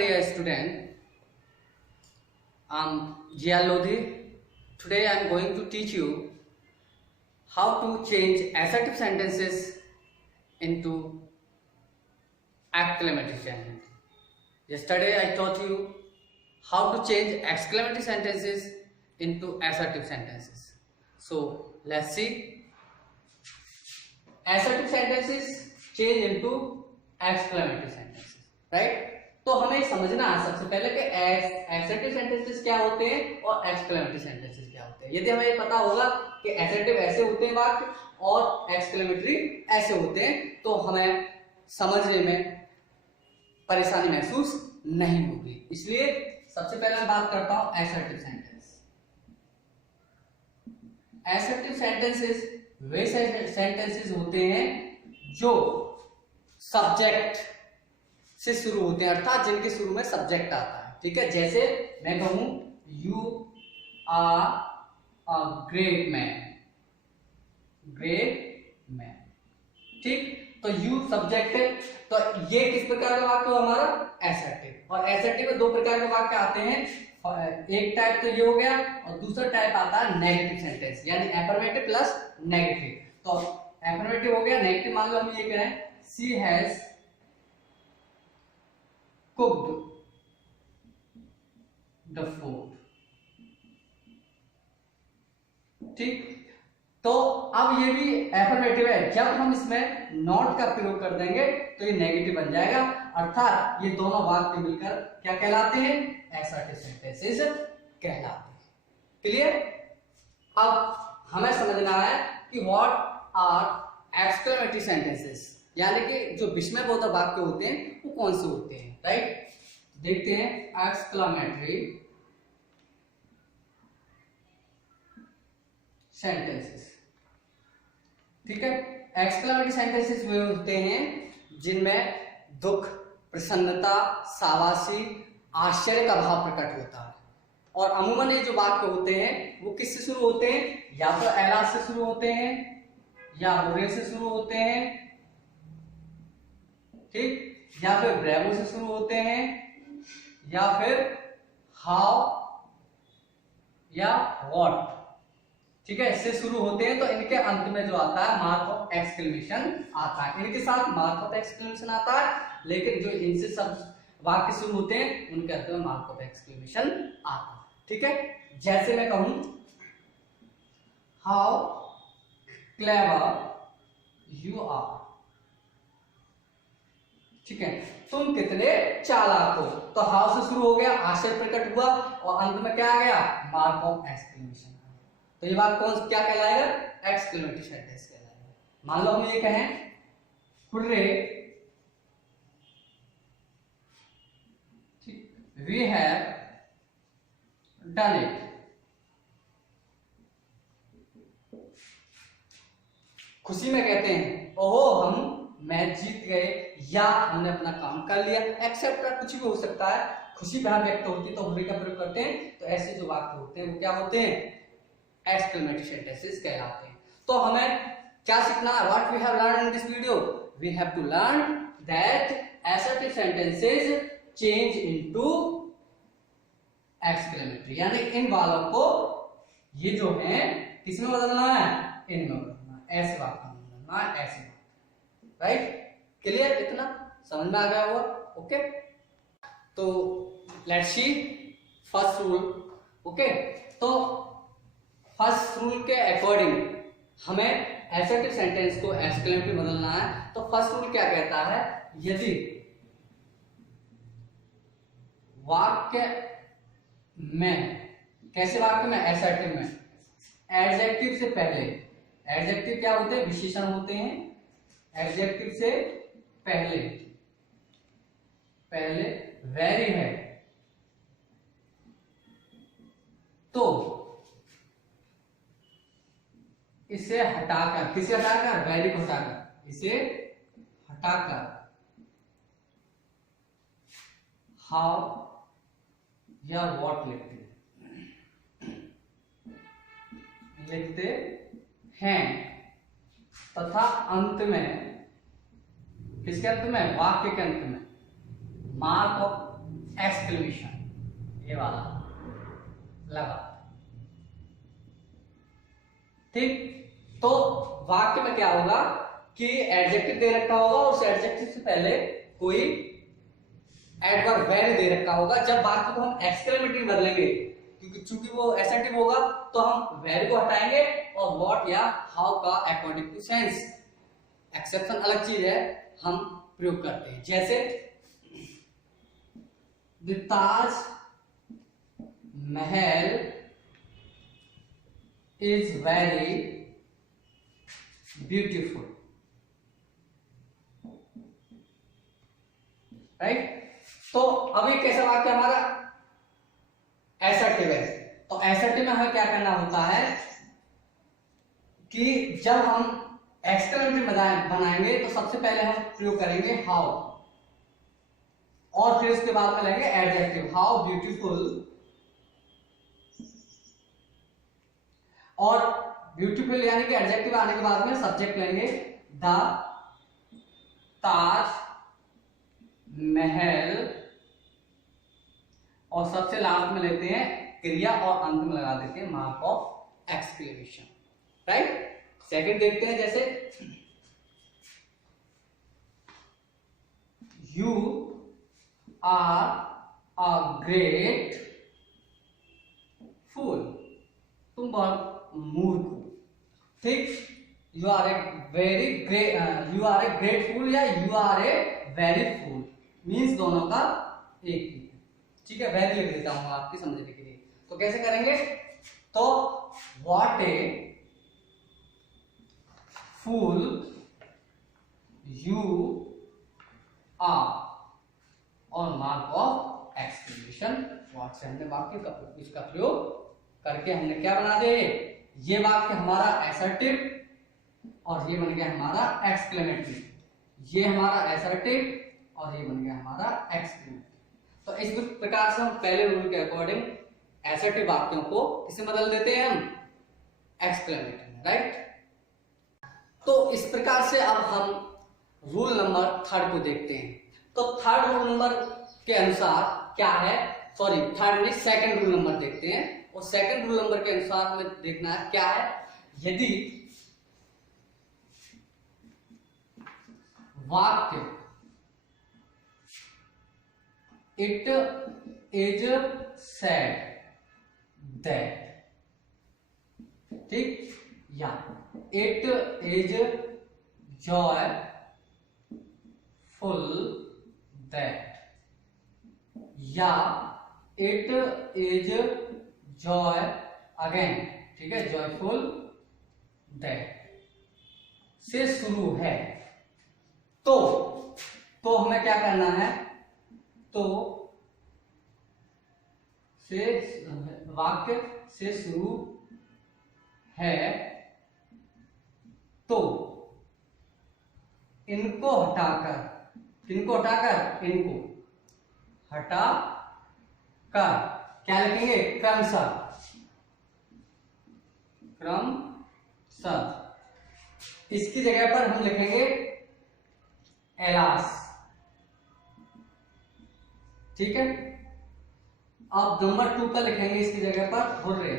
dear student, I'm Jia Lodhi. Today I'm going to teach you how to change assertive sentences into exclamatory sentences. Yesterday I taught you how to change exclamatory sentences into assertive sentences. So let's see. Assertive sentences change into exclamatory sentences, right? तो हमें समझना है सबसे पहले कि assertive sentences क्या होते हैं और exclamatory sentences क्या होते हैं। यदि हमें पता होगा कि assertive ऐसे होते हैं वाक्य और exclamatory ऐसे होते हैं तो हमें समझने में परेशानी महसूस नहीं होगी। इसलिए सबसे पहले मैं बात करता हूं assertive sentence। assertive sentences वे sentences होते हैं जो सब्जेक्ट से शुरू होते हैं, अर्थात जिनके शुरू में सब्जेक्ट आता है। ठीक है, जैसे मैं कहूं you are a great man, great man. ठीक, तो यू सब्जेक्ट है, तो ये किस प्रकार का वाक्य हो हमारा एसर्टिव। और एसर्टिव में दो प्रकार के वाक्य आते हैं, एक टाइप तो ये हो गया और दूसरा टाइप आता है नेगेटिव सेंटेंस, यानी एफर्मेटिव प्लस नेगेटिव। तो एफर्मेटिव हो गया, नेगेटिव मान लो हम ये कह रहे हैं she has cooked the food। ठीक, तो अब ये भी एफर्मेटिव है। जब हम इसमें नॉट का प्रयोग कर देंगे तो ये नेगेटिव बन जाएगा, अर्थात ये दोनों वाक्य मिलकर क्या कहलाते हैं, एसर्टिव सेंटेंसेस कहलाते हैं। क्लियर? अब हमें समझना है कि व्हाट आर एक्सक्लेमेटरी सेंटेंसेस, यानी कि जो विस्मयबोधक वाक्य होते हैं वो कौन से होते हैं, राइट? देखते हैं एक्सक्लेमेटरी सेंटेंसेस। ठीक है, एक्सक्लेमेटरी सेंटेंसेस वे होते हैं जिनमें दुख, प्रसन्नता, शाबाशी, आश्चर्य का भाव प्रकट होता है। और अमूमन ये जो वाक्य होते हैं वो किससे शुरू होते हैं, या तो एलास से शुरू होते हैं या हुर्रे से शुरू होते हैं, ठीक, या फिर ब्रेवो से शुरू होते हैं, या फिर हाउ या व्हाट। ठीक है, इससे शुरू होते हैं। तो इनके अंत में जो आता है मार्क ऑफ एक्सक्लेमेशन आता है, इनके साथ मार्क ऑफ एक्सक्लेमेशन आता है, लेकिन जो इनसे सब वाक्य शुरू होते हैं उनके अंत में मार्क ऑफ एक्सक्लेमेशन आता है। ठीक है, जैसे मैं कहूं हाउ क्लेवर यू आर। ठीक है, तुम कितने चालाक हो। तो हाउ से शुरू हो गया, आश्चर्य प्रकट हुआ, और अंत में क्या आ गया, मार्क ऑफ एक्सक्लेमेशन। तो ये बात कौन क्या कहलाएगा, एक्सक्लेमेटरी सेंटेंस कहलाएगा। मान लो हम ये कहें hurray we have done it. खुशी में कहते हैं ओहो हम मैच जीत गए, या हमने अपना काम कर लिया, एक्सेप्ट कुछ भी हो सकता है। खुशी वहां व्यक्त होती है तो हुर्रे का प्रयोग करते हैं। तो ऐसे जो वाक्य होते हैं वो क्या होते हैं, एक्सक्लेमेटरी सेंटेंसेस कहलाते हैं। तो हमें क्या सीखना है, what we have learn in this video, we have to learn that assertive sentences change into exclamatory, यानी इन वालों को ये जो है किसमें बदलना है, इनमें बदलना है, ऐसे वाक्य में बदलना है, ऐसे, राइट? क्लियर? इतना समझ में आ गया होगा? ओके, तो let's see first rule. Okay, तो फर्स्ट रूल के अकॉर्डिंग हमें एसर्टिव सेंटेंस को एक्सक्लेमेटरी बदलना है। तो फर्स्ट रूल क्या कहता है, यदि वाक्य में, कैसे वाक्य में, एसर्टिव में एडजेक्टिव से पहले, एडजेक्टिव क्या होते हैं, विशेषण होते हैं, एडजेक्टिव से पहले वेरी है तो इसे हटाकर, किसे हटाकर, वेरी को हटाकर, इसे हटाकर हाउ या व्हाट लिखते हैं तथा अंत में, किसके अंत में, वाक्य के अंत में मार्क ऑफ एक्सक्लेमेशन, ये वाला लगा। ठीक, तो वाक्य में क्या होगा कि एडजेक्टिव दे रखा होगा और उस एडजेक्टिव से पहले कोई एडवर्ब वैल्यू दे रखा होगा। जब वाक्य को हम एक्सक्लेमेटरी बदलेंगे, क्योंकि चूंकि वो एसेंटिव होगा, तो हम वैल्यू को हटाएंगे और व्हाट या हाउ का अकॉर्डिंग टू सेंस, एक्सेप्शन अलग चीज है, हम प्रयोग करते हैं। जैसे the Taj Mahal is very beautiful, right. तो अभी कैसा वाक्य हमारा एसर्टिव है। तो एसर्टिव में हमें क्या करना होता है कि जब हम एक्सक्लेमेटरी बनाएंगे तो सबसे पहले हम प्रयोग करेंगे हाउ, और फिर उसके बाद में लेंगे एडजेक्टिव, हाउ ब्यूटीफुल, और ब्यूटीफुल यानी कि एडजेक्टिव आने के बाद में सब्जेक्ट लेंगे द ताज महल, और सबसे लास्ट में लेते हैं क्रिया और अंत में लगा देते हैं mark of exclamation, right. Second देखते हैं, जैसे you are a great fool, तुम बहुत मूर्ख हो, ठीक। You are a very great, you are a great fool या you are a very fool means दोनों का एक ही, ठीक है। वैल्यू लिख देता हूं आपके समझने के लिए। तो कैसे करेंगे, तो what a fool you are, और मार्क ऑफ एक्सक्लेमेशन, व्हाट से हमने वाक्य का इसका प्रयोग करके हमने क्या बना दे, ये वाक्य हमारा एसर्टिव और ये बन गया हमारा एक्सक्लेमेटरी, ये हमारा एसर्टिव और ये बन गया हमारा एक्सक्लेमेटरी। तो इस प्रकार से हम पहले रूल के अकॉर्डिंग एसर्टिव वाक्यों को किसे बदल देते हैं, हम एक्सक्लेमेटरी में, राइट। तो इस प्रकार से अब हम रूल नंबर 3 को देखते हैं। तो थर्ड रूल नंबर के अनुसार क्या है, सॉरी थर्ड नहीं सेकंड रूल नंबर देखते हैं, और सेकंड रूल नंबर के अनुसार हमें देखना है क्या है, यदि वाक्य इट इज सैड दैट, ठीक, या इट इज जॉयफुल दैट, या इट इज जॉय अगेन, ठीक है, जॉयफुल दैट से शुरू है, तो हमें क्या करना है, तो से वाक्य से शुरू है, तो इनको हटाकर, किनको हटाकर, इनको हटा कर क्या लिखेंगे, क्रमशः, क्रमशः, इसकी जगह पर हम लिखेंगे एलास, ठीक है। अब नंबर 2 का लिखेंगे इसकी जगह पर हुर्रे,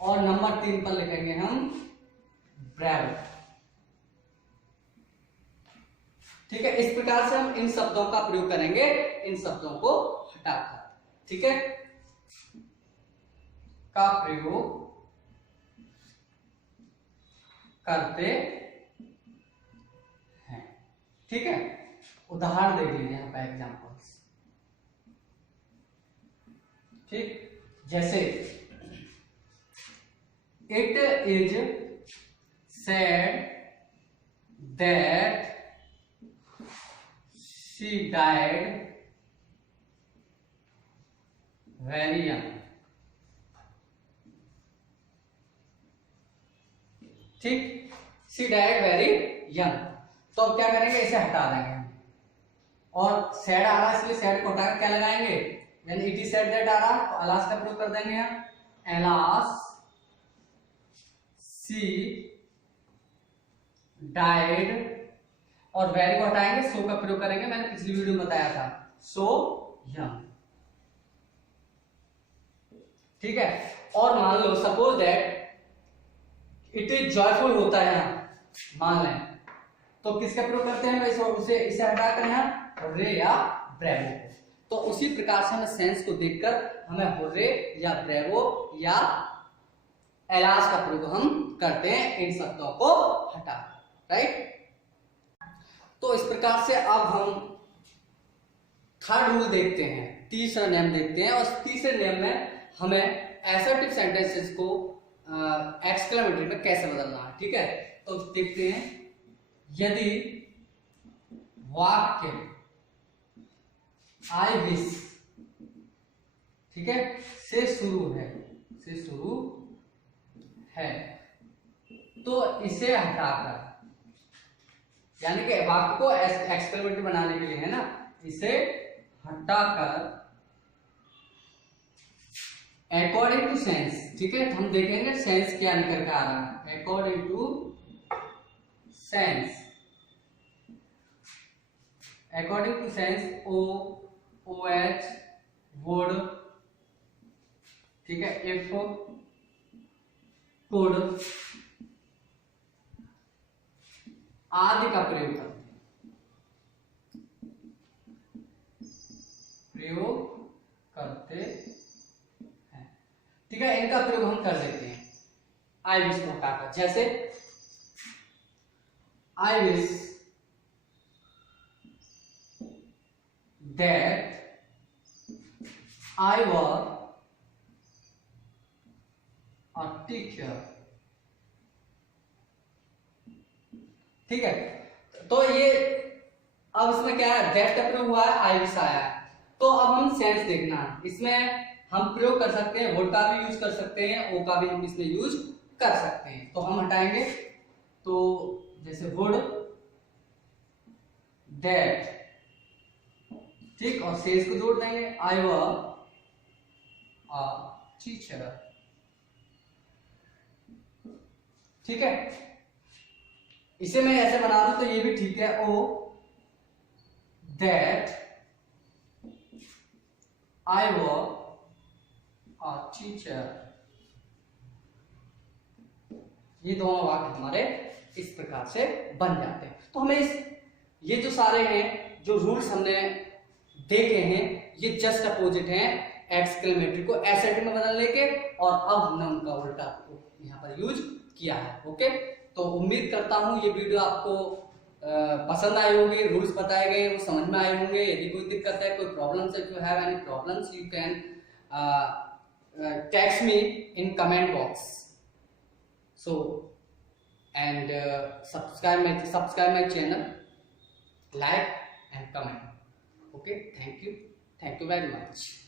और नंबर 3 पर लिखेंगे हम ब्रेव, ठीक है। इस प्रकार से हम इन शब्दों का प्रयोग करेंगे, इन शब्दों को हटाकर, ठीक है, का प्रयोग करते हैं, ठीक है। उदाहरण देख लीजिए यहाँ पर एग्जांपल्स, ठीक, जैसे it is sad that she died very young, ठीक, शी डाइड वेरी यंग। तो अब क्या करेंगे, इसे हटा देंगे हम, और सैड आ रहा है इसलिए सैड को हटाकर क्या लगाएंगे, यानी इट इज सैड दैट आ रहा, तो अलास का प्रयोग कर देंगे हम, एलास शी डाइड और वेरी को हटाएंगे, सो का प्रयोग करेंगे, मैंने पिछली वीडियो में बताया था, सो यंग। ठीक है, और मान लो suppose that it is joyful होता है यहाँ, मान लें, तो किसका प्रयोग करते हैं वैसे, उसे इसे हटाकर यहाँ रे या ब्रेवो। तो उसी प्रकार से हमें सेंस को देखकर हमें हुर्रे या ब्रेवो या एलाज का प्रयोग हम करते हैं इन शब्दों को हटा, राइट। तो इस प्रकार से अब हम थर्ड रूल देखते हैं, तीसरा नियम देखते हैं, और तीसरे नियम में हमें असर्टिव सेंटेंसेस को एक्सक्लेमेटरी में कैसे बदलना है। ठीक है, तो देखते हैं, यदि वाक्य आई विश, ठीक है, से शुरू है, तो इसे हटाकर, यानी कि वाक्य को एक्सक्लेमेटरी बनाने के लिए है ना, इसे हटाकर अकॉर्डिंग टू सेंस, ठीक है, हम देखेंगे सेंस क्या निकल के आ रहा है, according to sense, according to sense, O H would, ठीक है, इफ कुड आदि का प्रयोग करते हैं। ठीक है, इनका प्रयोग हम कर सकते हैं आई विश को हटाकर, जैसे I wish that I was a teacher. ठीक है, तो ये अब इसमें क्या है, दैट का प्रयोग हुआ है, आई विश आया है, तो अब हम सेंस देखना है, इसमें हम प्रयोग कर सकते हैं, वुड का भी यूज कर सकते हैं, ओ का भी हम इसमें यूज कर सकते हैं। तो हम हटाएंगे, तो जैसे वुड दैट, ठीक, और सेंस को जोड़ देंगे, आई वाज अ टीचर। ठीक है, इसे मैं ऐसे बना दूं तो ये भी ठीक है, oh that I was a teacher. ये दोनों वाक्य हमारे इस प्रकार से बन जाते हैं। तो हमें ये जो सारे हैं, जो रूल्स हमने देखे हैं, ये जस्ट अपोजिट हैं एक्सक्लेमेटरी को एसेट में बदलने के, और अब हमने उनका उल्टा यहाँ पर यूज किया है। ओके, तो उम्मीद करता हूँ ये वीडियो आपको पसंद आई होगी, रूल्स बताए गए वो समझ में आए होंगे। यदि कोई दिक्कत है, कोई problems, if you have any problems, you can text me in comment box. So and subscribe my channel, like and comment. Okay, thank you very much.